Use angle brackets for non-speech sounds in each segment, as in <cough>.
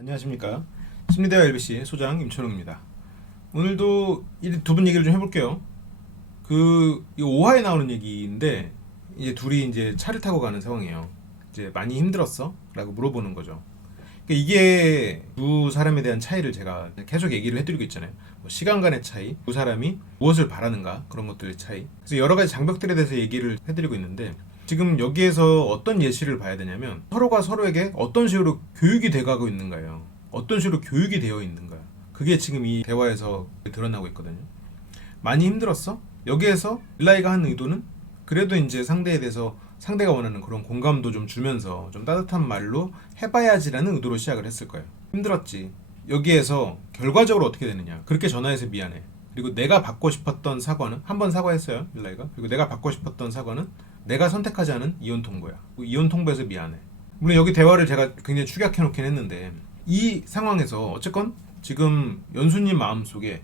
안녕하십니까 심리대화 LBC 소장 임철웅입니다. 오늘도 두 분 얘기를 좀 해볼게요. 그이 오화에 나오는 얘기인데 이제 둘이 이제 차를 타고 가는 상황이에요. 이제 많이 힘들었어?라고 물어보는 거죠. 그러니까 이게 두 사람에 대한 차이를 제가 계속 얘기를 해드리고 있잖아요. 뭐 시간 간의 차이, 두 사람이 무엇을 바라는가 그런 것들의 차이. 그래서 여러 가지 장벽들에 대해서 얘기를 해드리고 있는데 지금 여기에서 어떤 예시를 봐야 되냐면 서로가 서로에게 어떤 식으로 교육이 돼가고 있는가요? 어떤 식으로 교육이 되어 있는가? 그게 지금 이 대화에서 드러나고 있거든요. 많이 힘들었어? 여기에서 일라이가 한 의도는 그래도 이제 상대에 대해서 상대가 원하는 그런 공감도 좀 주면서 좀 따뜻한 말로 해봐야지라는 의도로 시작을 했을 거예요. 힘들었지. 여기에서 결과적으로 어떻게 되느냐? 그렇게 전화해서 미안해. 그리고 내가 받고 싶었던 사과는 한 번 사과했어요, 일라이가. 그리고 내가 받고 싶었던 사과는 내가 선택하지 않은 이혼 통보야. 이혼 통보해서 미안해. 물론 여기 대화를 제가 굉장히 축약해 놓긴 했는데 이 상황에서 어쨌건 지금 연수님 마음속에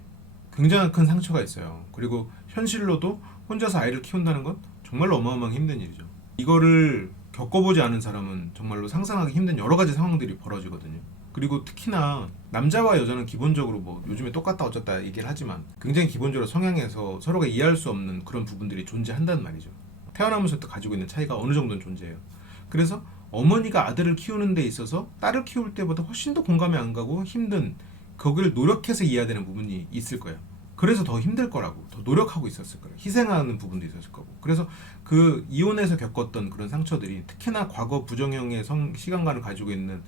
굉장히 큰 상처가 있어요. 그리고 현실로도 혼자서 아이를 키운다는 건 정말로 어마어마하게 힘든 일이죠. 이거를 겪어보지 않은 사람은 정말로 상상하기 힘든 여러 가지 상황들이 벌어지거든요. 그리고 특히나 남자와 여자는 기본적으로 뭐 요즘에 똑같다 어쩌다 얘기를 하지만 굉장히 기본적으로 성향에서 서로가 이해할 수 없는 그런 부분들이 존재한다는 말이죠. 태어나면서부터 가지고 있는 차이가 어느 정도는 존재해요. 그래서 어머니가 아들을 키우는 데 있어서 딸을 키울 때보다 훨씬 더 공감이 안 가고 힘든 거기를 노력해서 이해해야 되는 부분이 있을 거예요. 그래서 더 힘들 거라고 더 노력하고 있었을 거예요. 희생하는 부분도 있었을 거고. 그래서 그 이혼에서 겪었던 그런 상처들이 특히나 과거 부정형의 성 시간관을 가지고 있는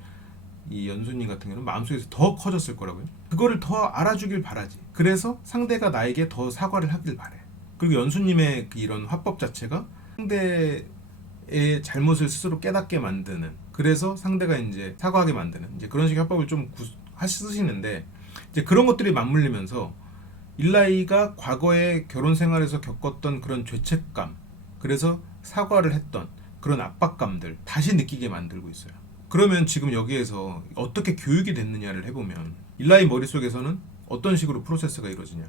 이 연수님 같은 경우는 마음속에서 더 커졌을 거라고요. 그거를 더 알아주길 바라지. 그래서 상대가 나에게 더 사과를 하길 바래. 그리고 연수님의 그 이런 화법 자체가 상대의 잘못을 스스로 깨닫게 만드는. 그래서 상대가 이제 사과하게 만드는 이제 그런 식의 화법을 좀 구, 하시는데 이제 그런 것들이 맞물리면서 일라이가 과거에 결혼 생활에서 겪었던 그런 죄책감, 그래서 사과를 했던 그런 압박감들 다시 느끼게 만들고 있어요. 그러면 지금 여기에서 어떻게 교육이 됐느냐를 해보면 일라이 머릿속에서는 어떤 식으로 프로세스가 이루어지냐.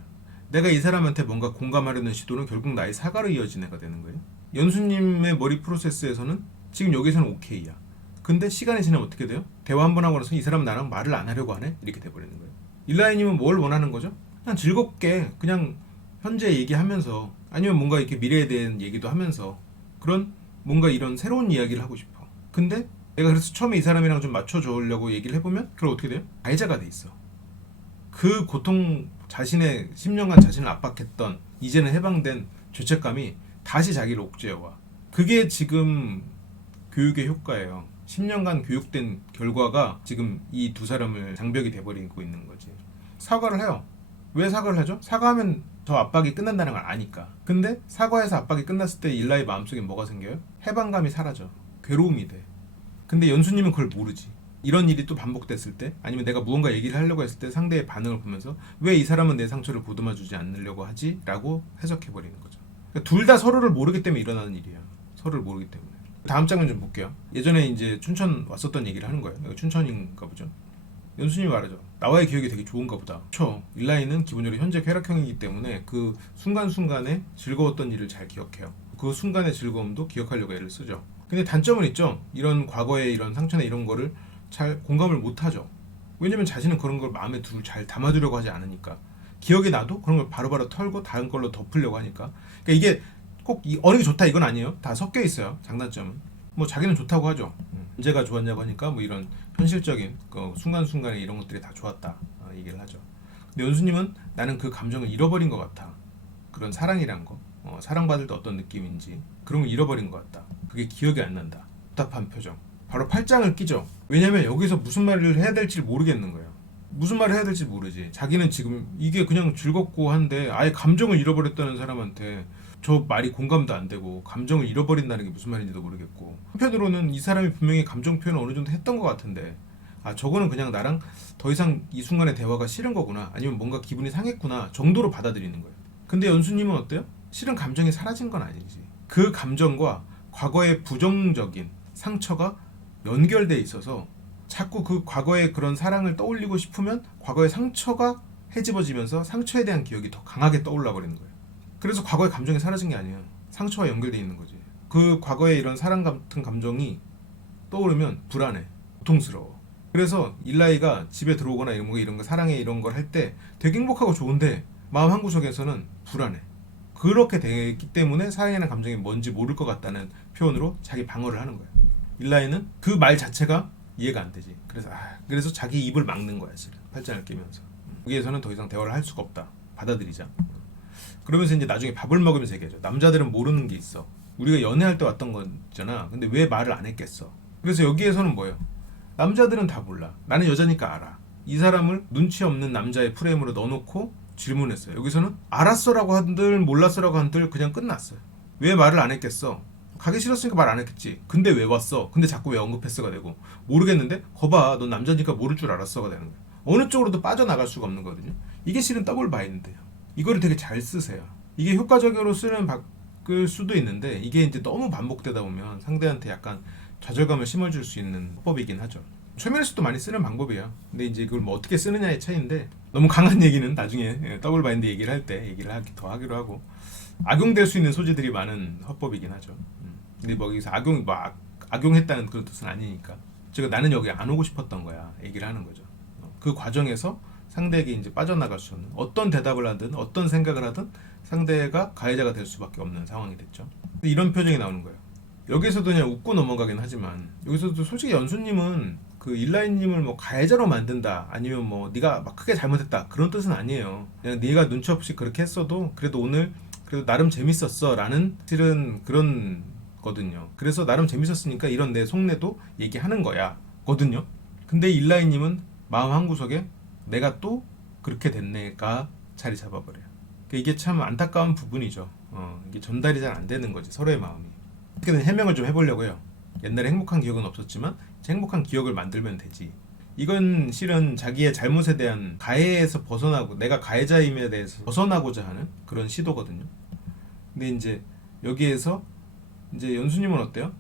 내가 이 사람한테 뭔가 공감하려는 시도는 결국 나의 사과로 이어진 애가 되는 거예요. 연수님의 머리 프로세스에서는 지금 여기서는 오케이야. 근데 시간이 지나면 어떻게 돼요? 대화 한 번 하고 나서 이 사람 나랑 말을 안 하려고 하네? 이렇게 돼버리는 거예요. 일라이님은 뭘 원하는 거죠? 그냥 즐겁게 그냥 현재 얘기하면서 아니면 뭔가 이렇게 미래에 대한 얘기도 하면서 그런 뭔가 이런 새로운 이야기를 하고 싶어. 근데 내가 그래서 처음에 이 사람이랑 좀 맞춰 주려고 얘기를 해보면 그럼 어떻게 돼요? 가해자가 돼 있어. 그 고통 자신의 10년간 자신을 압박했던 이제는 해방된 죄책감이 다시 자기를 옥죄어와. 그게 지금 교육의 효과예요. 10년간 교육된 결과가 지금 이 두 사람을 장벽이 돼버리고 있는 거지. 사과를 해요. 왜 사과를 하죠? 사과하면 저 압박이 끝난다는 걸 아니까. 근데 사과해서 압박이 끝났을 때 일라의 마음속에 뭐가 생겨요? 해방감이 사라져. 괴로움이 돼. 근데 연수님은 그걸 모르지. 이런 일이 또 반복됐을 때 아니면 내가 무언가 얘기를 하려고 했을 때 상대의 반응을 보면서 왜 이 사람은 내 상처를 보듬어 주지 않으려고 하지? 라고 해석해 버리는 거죠. 그러니까 둘다 서로를 모르기 때문에 일어나는 일이야. 서로를 모르기 때문에. 다음 장면 좀 볼게요. 예전에 이제 춘천 왔었던 얘기를 하는 거예요. 춘천인가 보죠. 연수님이 말하죠. 나와의 기억이 되게 좋은가 보다. 그렇죠. 일라인은 기본적으로 현재 쾌락형이기 때문에 그 순간순간에 즐거웠던 일을 잘 기억해요. 그 순간의 즐거움도 기억하려고 애를 쓰죠. 근데 단점은 있죠. 이런 과거의 이런 상처나 이런 거를 잘 공감을 못 하죠. 왜냐면 자신은 그런 걸 마음에 둘 잘 담아두려고 하지 않으니까. 기억이 나도 그런 걸 바로바로 털고 다른 걸로 덮으려고 하니까. 그러니까 이게 꼭 이 어느 게 좋다 이건 아니에요. 다 섞여 있어요. 장단점은. 뭐 자기는 좋다고 하죠. 언제가 좋았냐고 하니까 뭐 이런 현실적인 그 순간순간에 이런 것들이 다 좋았다 어, 얘기를 하죠. 근데 연수님은 나는 그 감정을 잃어버린 것 같아. 그런 사랑이란 거, 어, 사랑받을 때 어떤 느낌인지 그런 걸 잃어버린 것 같다. 그게 기억이 안 난다. 답답한 표정. 바로 팔짱을 끼죠. 왜냐면 여기서 무슨 말을 해야 될지 모르겠는 거예요. 무슨 말을 해야 될지 모르지. 자기는 지금 이게 그냥 즐겁고 한데 아예 감정을 잃어버렸다는 사람한테 저 말이 공감도 안 되고 감정을 잃어버린다는 게 무슨 말인지도 모르겠고 한편으로는 이 사람이 분명히 감정 표현을 어느 정도 했던 것 같은데 아 저거는 그냥 나랑 더 이상 이 순간의 대화가 싫은 거구나 아니면 뭔가 기분이 상했구나 정도로 받아들이는 거예요 근데 연수님은 어때요? 실은 감정이 사라진 건 아니지 그 감정과 과거의 부정적인 상처가 연결돼 있어서 자꾸 그 과거의 그런 사랑을 떠올리고 싶으면 과거의 상처가 헤집어지면서 상처에 대한 기억이 더 강하게 떠올라 버리는 거예요 그래서 과거의 감정이 사라진 게 아니에요. 상처와 연결돼 있는 거지. 그 과거의 이런 사랑 같은 감정이 떠오르면 불안해, 고통스러워. 그래서 일라이가 집에 들어오거나 이런 거 이런 거 사랑해 이런 걸 할 때 되게 행복하고 좋은데 마음 한 구석에서는 불안해. 그렇게 되기 때문에 사랑이라는 감정이 뭔지 모를 것 같다는 표현으로 자기 방어를 하는 거야. 일라이는 그 말 자체가 이해가 안 되지. 그래서 아, 그래서 자기 입을 막는 거야, 실은 팔짱을 끼면서. 여기에서는 더 이상 대화를 할 수가 없다. 받아들이자. 그러면서 이제 나중에 밥을 먹으면서 얘기하죠. 남자들은 모르는 게 있어. 우리가 연애할 때 왔던 거잖아. 근데 왜 말을 안 했겠어? 그래서 여기에서는 뭐예요? 남자들은 다 몰라. 나는 여자니까 알아. 이 사람을 눈치 없는 남자의 프레임으로 넣어놓고 질문했어요. 여기서는 알았어라고 한들 몰랐어라고 한들 그냥 끝났어요. 왜 말을 안 했겠어? 가기 싫었으니까 말 안 했겠지. 근데 왜 왔어? 근데 자꾸 왜 언급했어가 되고 모르겠는데 거봐 넌 남자니까 모를 줄 알았어가 되는 거야. 어느 쪽으로도 빠져나갈 수가 없는 거거든요. 이게 실은 더블 바인드예요. 이거를 되게 잘 쓰세요. 이게 효과적으로 쓰는 바꿀 수도 있는데 이게 이제 너무 반복되다 보면 상대한테 약간 좌절감을 심어줄 수 있는 법이긴 하죠. 최면에서도 많이 쓰는 방법이에요. 근데 이제 그걸 뭐 어떻게 쓰느냐의 차이인데 너무 강한 얘기는 나중에 예, 더블 바인드 얘기를 할 때 얘기를 하기 더 하기로 하고 악용될 수 있는 소지들이 많은 화법이긴 하죠. 음. 근데 뭐 여기서 악용 뭐 악, 악용했다는 그런 뜻은 아니니까. 제가 나는 여기 안 오고 싶었던 거야. 얘기를 하는 거죠. 어, 그 과정에서 상대에게 이제 빠져나갈 수 없는 어떤 대답을 하든 어떤 생각을 하든 상대가 가해자가 될 수밖에 없는 상황이 됐죠. 이런 표정이 나오는 거예요. 여기서도 그냥 웃고 넘어가긴 하지만 여기서도 솔직히 연수님은 그 일라인님을 뭐 가해자로 만든다 아니면 뭐 네가 막 크게 잘못했다 그런 뜻은 아니에요. 그냥 네가 눈치 없이 그렇게 했어도 그래도 오늘 그래도 나름 재밌었어라는 실은 그런 거든요. 그래서 나름 재밌었으니까 이런 내 속내도 얘기하는 거야 거든요. 근데 일라인님은 마음 한 구석에 내가 또 그렇게 됐네가 자리 잡아버려요. 그러니까 이게 참 안타까운 부분이죠. 어, 이게 전달이 잘 안 되는 거지 서로의 마음이. 어떻게든 해명을 좀 해보려고요. 옛날에 행복한 기억은 없었지만 행복한 기억을 만들면 되지. 이건 실은 자기의 잘못에 대한 가해에서 벗어나고 내가 가해자임에 대해서 벗어나고자 하는 그런 시도거든요. 근데 이제 여기에서 이제 연수님은 어때요?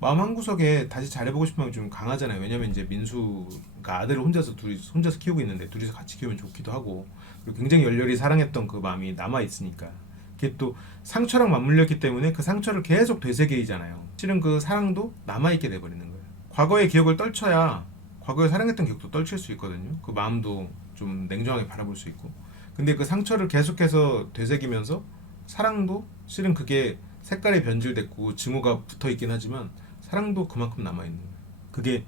마음 한 구석에 다시 잘해보고 싶은 마음이 좀 강하잖아요. 왜냐면 이제 민수가 아들을 혼자서 둘이 혼자서 키우고 있는데 둘이서 같이 키우면 좋기도 하고 그리고 굉장히 열렬히 사랑했던 그 마음이 남아 있으니까 그게 또 상처랑 맞물렸기 때문에 그 상처를 계속 되새기잖아요. 실은 그 사랑도 남아 있게 돼 버리는 거예요. 과거의 기억을 떨쳐야 과거에 사랑했던 기억도 떨칠 수 있거든요. 그 마음도 좀 냉정하게 바라볼 수 있고. 근데 그 상처를 계속해서 되새기면서 사랑도 실은 그게 색깔이 변질됐고 증오가 붙어 있긴 하지만 사랑도 그만큼 남아 있는. 그게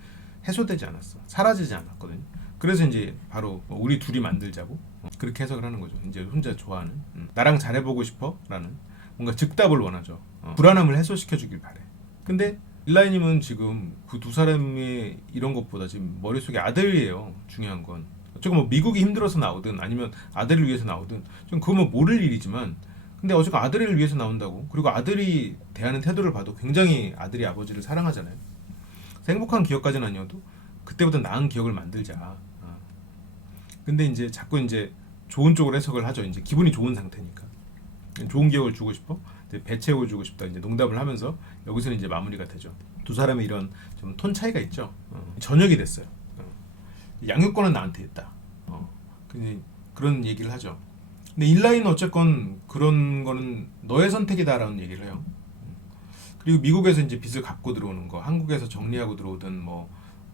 해소되지 않았어. 사라지지 않았거든요. 그래서 이제 바로 뭐 우리 둘이 만들자고 어, 그렇게 해석을 하는 거죠. 이제 혼자 좋아하는 음, 나랑 잘해보고 싶어라는 뭔가 즉답을 원하죠. 어, 불안함을 해소시켜 주길 바래. 근데 일라이님은 지금 그 두 사람의 이런 것보다 지금 머릿속에 아들이에요. 중요한 건. 어쨌건 뭐 미국이 힘들어서 나오든 아니면 아들을 위해서 나오든 좀 그건 뭐 모를 일이지만 근데 어쨌건 아들을 위해서 나온다고 그리고 아들이 대하는 태도를 봐도 굉장히 아들이 아버지를 사랑하잖아요. 행복한 기억까지는 아니어도 그때보다 나은 기억을 만들자. 어. 근데 이제 자꾸 이제 좋은 쪽으로 해석을 하죠. 이제 기분이 좋은 상태니까. 좋은 기억을 주고 싶어. 배 채워 주고 싶다. 이제 농담을 하면서 여기서는 이제 마무리가 되죠. 두 사람의 이런 좀 톤 차이가 있죠. 어. 저녁이 됐어요. 어. 양육권은 나한테 있다. 어. 그런 얘기를 하죠. 근데 인라인은 어쨌건 그런 거는 너의 선택이다라는 얘기를 해요. 음. 그리고 미국에서 이제 빚을 갚고 들어오는 거, 한국에서 정리하고 들어오든 뭐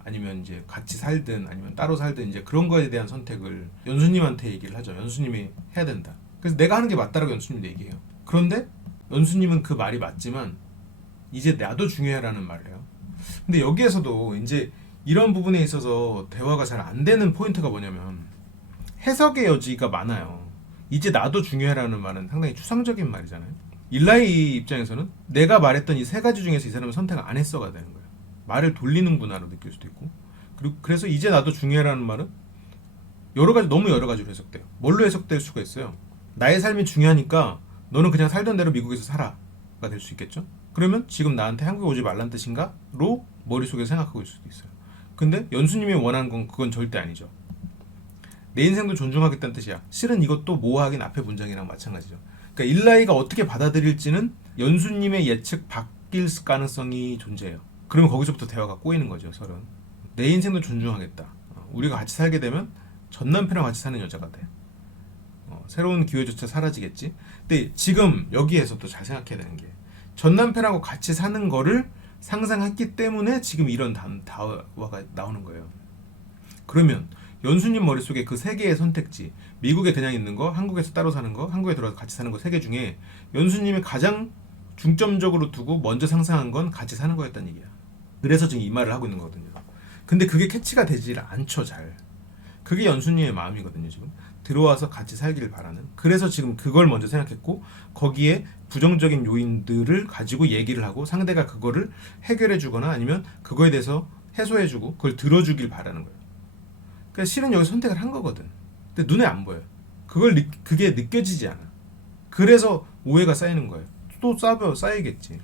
아니면 이제 같이 살든 아니면 따로 살든 이제 그런 거에 대한 선택을 연수님한테 얘기를 하죠. 연수님이 해야 된다. 그래서 내가 하는 게 맞다라고 연수님도 얘기해요. 그런데 연수님은 그 말이 맞지만 이제 나도 중요해라는 말을 해요. 근데 여기에서도 이제 이런 부분에 있어서 대화가 잘 안 되는 포인트가 뭐냐면 해석의 여지가 많아요. 이제 나도 중요해라는 말은 상당히 추상적인 말이잖아요. 일라이 입장에서는 내가 말했던 이 세 가지 중에서 이 사람은 선택을 안 했어가 되는 거예요. 말을 돌리는구나로 느낄 수도 있고 그리고 그래서 이제 나도 중요해라는 말은 여러 가지 너무 여러 가지로 해석돼요. 뭘로 해석될 수가 있어요. 나의 삶이 중요하니까 너는 그냥 살던 대로 미국에서 살아가 될 수 있겠죠. 그러면 지금 나한테 한국에 오지 말란 뜻인가?로 머릿속에 생각하고 있을 수도 있어요. 근데 연수님이 원하는 건 그건 절대 아니죠. 내 인생도 존중하겠다는 뜻이야. 실은 이것도 모호하긴 앞에 문장이랑 마찬가지죠. 그러니까 일라이가 어떻게 받아들일지는 연수님의 예측 바뀔 가능성이 존재해요. 그러면 거기서부터 대화가 꼬이는 거죠, 서로는. 내 인생도 존중하겠다. 어, 우리가 같이 살게 되면 전 남편이랑 같이 사는 여자가 돼. 어, 새로운 기회조차 사라지겠지. 근데 지금 여기에서 또 잘 생각해야 되는 게 전 남편하고 같이 사는 거를 상상했기 때문에 지금 이런 단- 다화가 나오는 거예요. 그러면 연수님 머릿속에 그 세 개의 선택지. 미국에 그냥 있는 거 한국에서 따로 사는 거 한국에 들어와서 같이 사는 거 세 개 중에 연수님이 가장 중점적으로 두고 먼저 상상한 건 같이 사는 거였다는 얘기야. 그래서 지금 이 말을 하고 있는 거거든요. 근데 그게 캐치가 되질 않죠 잘. 그게 연수님의 마음이거든요 지금. 들어와서 같이 살기를 바라는. 그래서 지금 그걸 먼저 생각했고 거기에 부정적인 요인들을 가지고 얘기를 하고 상대가 그거를 해결해 주거나 아니면 그거에 대해서 해소해 주고 그걸 들어 주길 바라는 거예요 그러니까 실은 여기 선택을 한 거거든. 근데 눈에 안 보여요. 그걸 느, 그게 느껴지지 않아. 그래서 오해가 쌓이는 거예요. 또 쌓여 쌓이겠지.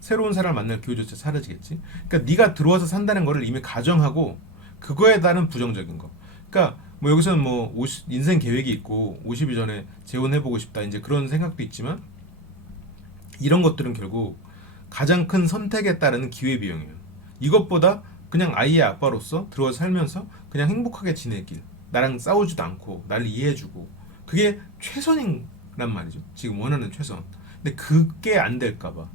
새로운 사람을 만날 기회조차 사라지겠지. 그러니까 네가 들어와서 산다는 거를 이미 가정하고 그거에 따른 부정적인 거. 그러니까 뭐 여기서는 뭐 50, 인생 계획이 있고 50이 전에 재혼해 보고 싶다 이제 그런 생각도 있지만 이런 것들은 결국 가장 큰 선택에 따르는 기회 비용이에요. 이것보다 그냥 아이의 아빠로서 들어와서 살면서 그냥 행복하게 지내길 나랑 싸우지도 않고 나를 이해해주고 그게 최선이란 말이죠. 지금 원하는 최선. 근데 그게 안 될까봐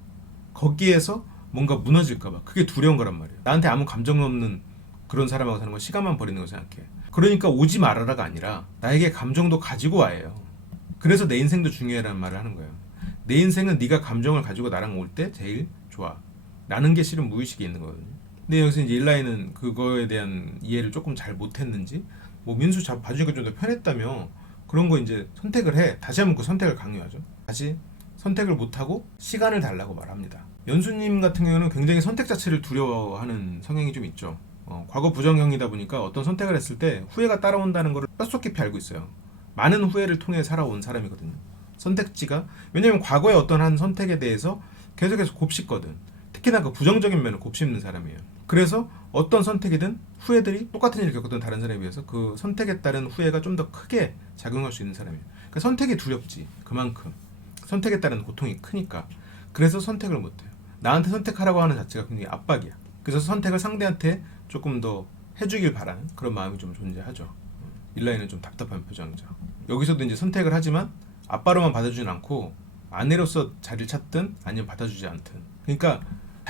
거기에서 뭔가 무너질까봐 그게 두려운 거란 말이에요. 나한테 아무 감정 없는 그런 사람하고 사는 건 시간만 버리는 거 생각해. 그러니까 오지 말아라가 아니라 나에게 감정도 가지고 와예요. 그래서 내 인생도 중요해라는 말을 하는 거예요. 내 인생은 네가 감정을 가지고 나랑 올 때 제일 좋아. 라는 게 실은 무의식에 있는 거거든요. 근데 여기서 이제 일라이는 그거에 대한 이해를 조금 잘 못했는지 뭐 민수 잡 봐주니까 좀더 편했다며 그런 거 이제 선택을 해. 다시 한번 그 선택을 강요하죠. 다시 선택을 못하고 시간을 달라고 말합니다. 연수님 같은 경우는 굉장히 선택 자체를 두려워하는 성향이 좀 있죠. 어, 과거 부정형이다 보니까 어떤 선택을 했을 때 후회가 따라온다는 것을 뼛속 깊이 알고 있어요. 많은 후회를 통해 살아온 사람이거든요. 선택지가 왜냐면 과거의 어떤 한 선택에 대해서 계속해서 곱씹거든. 특히나 그 부정적인 면을 곱씹는 사람이에요. 그래서 어떤 선택이든 후회들이 똑같은 일을 겪었던 다른 사람에 비해서 그 선택에 따른 후회가 좀 더 크게 작용할 수 있는 사람이에요. 그러니까 선택이 두렵지. 그만큼 선택에 따른 고통이 크니까. 그래서 선택을 못해요. 나한테 선택하라고 하는 자체가 굉장히 압박이야. 그래서 선택을 상대한테 조금 더 해주길 바라는 그런 마음이 좀 존재하죠. 일라이는 좀 답답한 표정이죠. 여기서도 이제 선택을 하지만 아빠로만 받아주진 않고 아내로서 자리를 찾든 아니면 받아주지 않든. 그러니까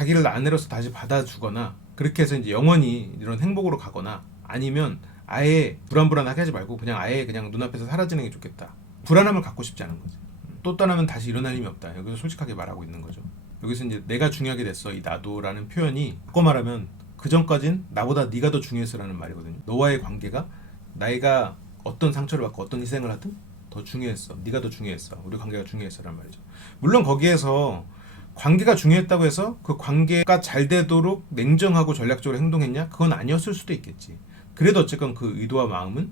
자기를 아내로서 다시 받아주거나 그렇게 해서 이제 영원히 이런 행복으로 가거나 아니면 아예 불안불안하게 하지 말고 그냥 아예 그냥 눈앞에서 사라지는 게 좋겠다. 불안함을 갖고 싶지 않은 거지. 또 떠나면 다시 일어날 힘이 없다. 여기서 솔직하게 말하고 있는 거죠. 여기서 이제 내가 중요하게 됐어 이 나도라는 표현이 바꿔 말하면 그 전까진 나보다 네가 더 중요했어라는 말이거든요. 너와의 관계가 나이가 어떤 상처를 받고 어떤 희생을 하든 더 중요했어. 네가 더 중요했어. 우리 관계가 중요했어라는 말이죠. 물론 거기에서 관계가 중요했다고 해서 그 관계가 잘 되도록 냉정하고 전략적으로 행동했냐? 그건 아니었을 수도 있겠지. 그래도 어쨌건 그 의도와 마음은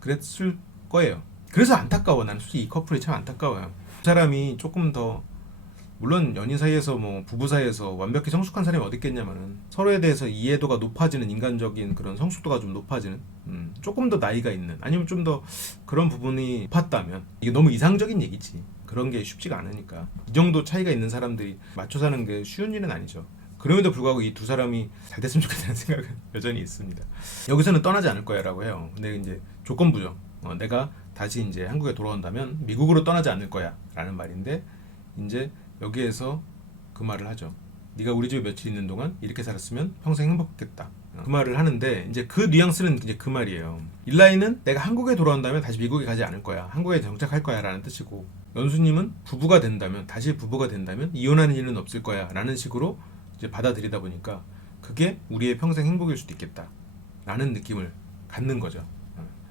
그랬을 거예요. 그래서 안타까워. 나는 솔직히 이 커플이 참 안타까워요. 그 사람이 조금 더 물론 연인 사이에서 뭐 부부 사이에서 완벽히 성숙한 사람이 어디 있겠냐면은 서로에 대해서 이해도가 높아지는 인간적인 그런 성숙도가 좀 높아지는 음, 조금 더 나이가 있는 아니면 좀 더 그런 부분이 높았다면 이게 너무 이상적인 얘기지 그런 게 쉽지가 않으니까 이 정도 차이가 있는 사람들이 맞춰 사는 게 쉬운 일은 아니죠 그럼에도 불구하고 이 두 사람이 잘 됐으면 좋겠다는 <laughs> 생각은 여전히 있습니다 여기서는 떠나지 않을 거야라고 해요 근데 이제 조건부죠 어, 내가 다시 이제 한국에 돌아온다면 미국으로 떠나지 않을 거야라는 말인데 이제 여기에서 그 말을 하죠. 네가 우리 집에 며칠 있는 동안 이렇게 살았으면 평생 행복했겠다. 그 말을 하는데 이제 그 뉘앙스는 이제 그 말이에요. 일라이는 내가 한국에 돌아온다면 다시 미국에 가지 않을 거야. 한국에 정착할 거야라는 뜻이고 연수님은 부부가 된다면 다시 부부가 된다면 이혼하는 일은 없을 거야라는 식으로 이제 받아들이다 보니까 그게 우리의 평생 행복일 수도 있겠다라는 느낌을 갖는 거죠.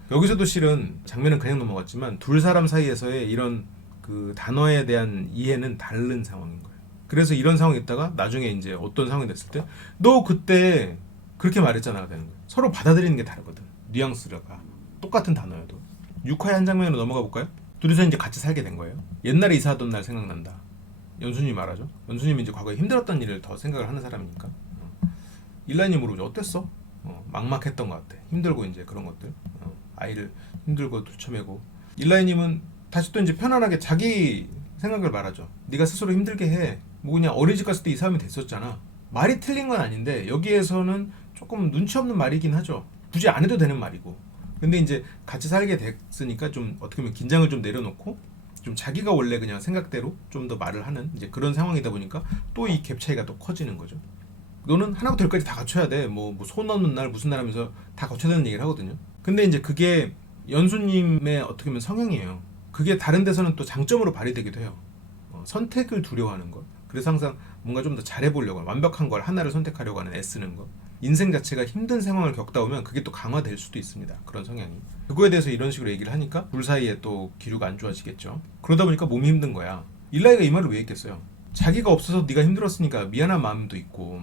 여기서도 실은 장면은 그냥 넘어갔지만 둘 사람 사이에서의 이런 그 단어에 대한 이해는 다른 상황인 거예요. 그래서 이런 상황이 있다가 나중에 이제 어떤 상황이 됐을 때 너 그때 그렇게 말했잖아 되는 거예요. 서로 받아들이는 게 다르거든. 뉘앙스가 똑같은 단어여도. 6화의 한 장면으로 넘어가 볼까요? 둘이서 이제 같이 살게 된 거예요. 옛날에 이사하던 날 생각난다. 연수님이 말하죠. 연수님이 이제 과거에 힘들었던 일을 더 생각을 하는 사람이니까. 어. 일라님 물어보죠. 어땠어? 어, 막막했던 것 같아. 힘들고 이제 그런 것들. 어, 아이를 힘들고 둘쳐매고. 일라이님은 다시 또 이제 편안하게 자기 생각을 말하죠. 네가 스스로 힘들게 해. 뭐 그냥 어린이집 갔을 때 이사하면 됐었잖아. 말이 틀린 건 아닌데 여기에서는 조금 눈치 없는 말이긴 하죠. 굳이 안 해도 되는 말이고. 근데 이제 같이 살게 됐으니까 좀 어떻게 보면 긴장을 좀 내려놓고 좀 자기가 원래 그냥 생각대로 좀 더 말을 하는 이제 그런 상황이다 보니까 또 이 갭 차이가 또 커지는 거죠. 너는 하나부터 열까지 다 갖춰야 돼. 뭐, 뭐손 넣는 날 무슨 날 하면서 다 갖춰야 되는 얘기를 하거든요. 근데 이제 그게 연수님의 어떻게 보면 성향이에요. 그게 다른 데서는 또 장점으로 발휘되기도 해요. 어, 선택을 두려워하는 것. 그래서 항상 뭔가 좀 더 잘해보려고 완벽한 걸 하나를 선택하려고 하는 애쓰는 것. 인생 자체가 힘든 상황을 겪다 오면 그게 또 강화될 수도 있습니다. 그런 성향이. 그거에 대해서 이런 식으로 얘기를 하니까 둘 사이에 또 기류가 안 좋아지겠죠. 그러다 보니까 몸이 힘든 거야. 일라이가 이 말을 왜 했겠어요? 자기가 없어서 네가 힘들었으니까 미안한 마음도 있고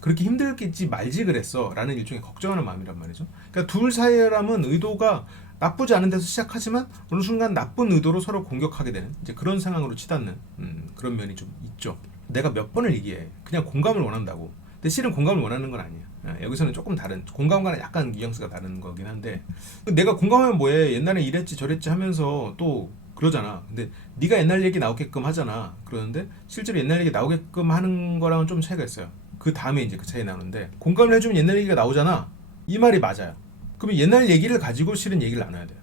그렇게 힘들겠지 말지 그랬어 라는 일종의 걱정하는 마음이란 말이죠. 그러니까 둘 사이라면 의도가 나쁘지 않은 데서 시작하지만 어느 순간 나쁜 의도로 서로 공격하게 되는 이제 그런 상황으로 치닫는 음, 그런 면이 좀 있죠. 내가 몇 번을 얘기해. 그냥 공감을 원한다고. 근데 실은 공감을 원하는 건 아니야. 예, 여기서는 조금 다른 공감과는 약간 뉘앙스가 다른 거긴 한데 내가 공감하면 뭐해 옛날에 이랬지 저랬지 하면서 또 그러잖아. 근데 네가 옛날 얘기 나오게끔 하잖아. 그러는데 실제로 옛날 얘기 나오게끔 하는 거랑은 좀 차이가 있어요. 그 다음에 이제 그 차이 나오는데 공감을 해주면 옛날 얘기가 나오잖아. 이 말이 맞아요. 그러면 옛날 얘기를 가지고 실은 얘기를 나눠야 돼요.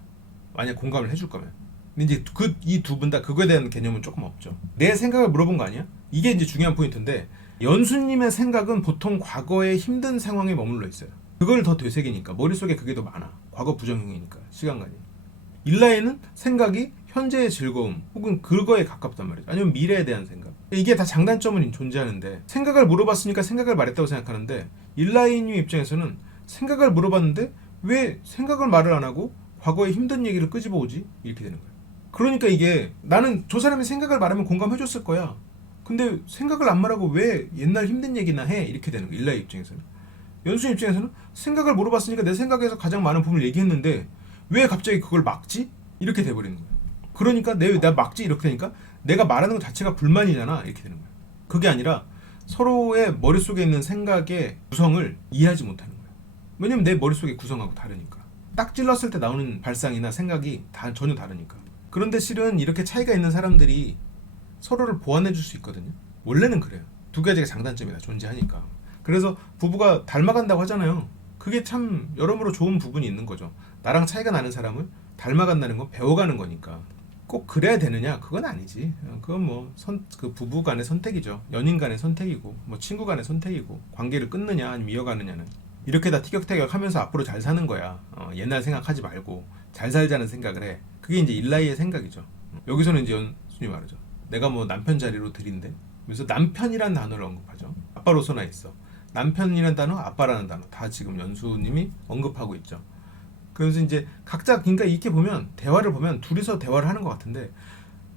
만약 공감을 해줄 거면. 근데 이제 그 이 두 분 다 그거에 대한 개념은 조금 없죠. 내 생각을 물어본 거 아니야? 이게 이제 중요한 포인트인데 연수님의 생각은 보통 과거의 힘든 상황에 머물러 있어요. 그걸 더 되새기니까 머릿속에 그게 더 많아. 과거 부정형이니까 시간관이. 일라에는 생각이 현재의 즐거움 혹은 그거에 가깝단 말이죠. 아니면 미래에 대한 생각. 이게 다 장단점은 존재하는데 생각을 물어봤으니까 생각을 말했다고 생각하는데 일라이님 입장에서는 생각을 물어봤는데 왜 생각을 말을 안 하고 과거의 힘든 얘기를 끄집어 오지? 이렇게 되는 거예요. 그러니까 이게 나는 저 사람이 생각을 말하면 공감해 줬을 거야. 근데 생각을 안 말하고 왜 옛날 힘든 얘기나 해? 이렇게 되는 거야. 일라이 입장에서는. 연수 입장에서는 생각을 물어봤으니까 내 생각에서 가장 많은 부분을 얘기했는데 왜 갑자기 그걸 막지? 이렇게 돼버리는 거야. 그러니까 내, 내가 막지 이렇게 되니까 내가 말하는 것 자체가 불만이잖아. 이렇게 되는 거야. 그게 아니라 서로의 머릿속에 있는 생각의 구성을 이해하지 못하는 거야. 왜냐면 내 머릿속의 구성하고 다르니까. 딱 찔렀을 때 나오는 발상이나 생각이 다 전혀 다르니까. 그런데 실은 이렇게 차이가 있는 사람들이 서로를 보완해 줄 수 있거든요. 원래는 그래요. 두 가지가 장단점이 다 존재하니까. 그래서 부부가 닮아간다고 하잖아요. 그게 참 여러모로 좋은 부분이 있는 거죠. 나랑 차이가 나는 사람을 닮아간다는 건 배워가는 거니까. 꼭 그래야 되느냐? 그건 아니지. 그건 뭐 선 그 부부 간의 선택이죠. 연인 간의 선택이고, 뭐 친구 간의 선택이고, 관계를 끊느냐 아니면 이어가느냐는 이렇게 다 티격태격 하면서 앞으로 잘 사는 거야. 어, 옛날 생각하지 말고 잘 살자는 생각을 해. 그게 이제 일라이의 생각이죠. 여기서는 이제 연순이 말하죠. 내가 뭐 남편 자리로 들인데, 그래서 남편이란 단어를 언급하죠. 아빠로서나 있어. 남편이라는 단어, 아빠라는 단어 다 지금 연수님이 언급하고 있죠. 그래서 이제 각자 그러니까 이렇게 보면 대화를 보면 둘이서 대화를 하는 것 같은데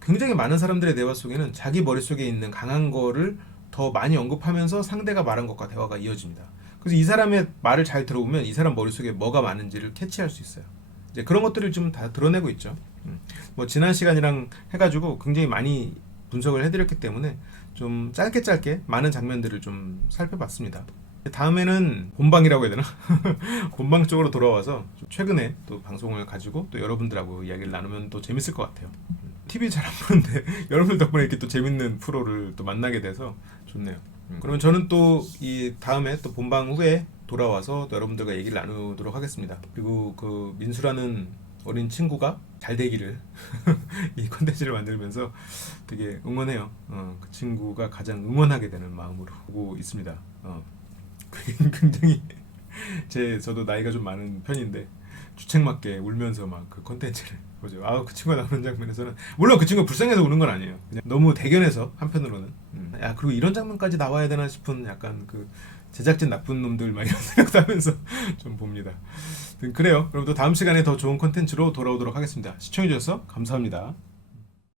굉장히 많은 사람들의 대화 속에는 자기 머릿속에 있는 강한 거를 더 많이 언급하면서 상대가 말한 것과 대화가 이어집니다. 그래서 이 사람의 말을 잘 들어보면 이 사람 머릿속에 뭐가 많은지를 캐치할 수 있어요. 이제 그런 것들을 좀 다 드러내고 있죠. 음. 뭐 지난 시간이랑 해가지고 굉장히 많이 분석을 해드렸기 때문에 좀 짧게 짧게 많은 장면들을 좀 살펴봤습니다. 다음에는 본방이라고 해야 되나? <laughs> 본방 쪽으로 돌아와서 좀 최근에 또 방송을 가지고 또 여러분들하고 이야기를 나누면 또 재밌을 것 같아요. TV 잘 안 보는데 <laughs> 여러분들 덕분에 이렇게 또 재밌는 프로를 또 만나게 돼서 좋네요. 음, 그러면 저는 또 이 다음에 또 본방 후에 돌아와서 또 여러분들과 얘기를 나누도록 하겠습니다. 그리고 그 민수라는 어린 친구가 잘 되기를 <laughs> 이 컨텐츠를 만들면서 되게 응원해요. 어, 그 친구가 가장 응원하게 되는 마음으로 보고 있습니다. 어, <laughs> 굉장히 제 저도 나이가 좀 많은 편인데 주책맞게 울면서 막 그 컨텐츠를 <laughs> 보죠. 아 그 친구가 나오는 장면에서는 물론 그 친구가 불쌍해서 우는 건 아니에요. 너무 대견해서 한편으로는 음. 야 그리고 이런 장면까지 나와야 되나 싶은 약간 그 제작진 나쁜 놈들 막 이런 <laughs> 생각도 하면서 좀 봅니다. 그래요. 그럼 또 다음 시간에 더 좋은 컨텐츠로 돌아오도록 하겠습니다. 시청해주셔서 감사합니다.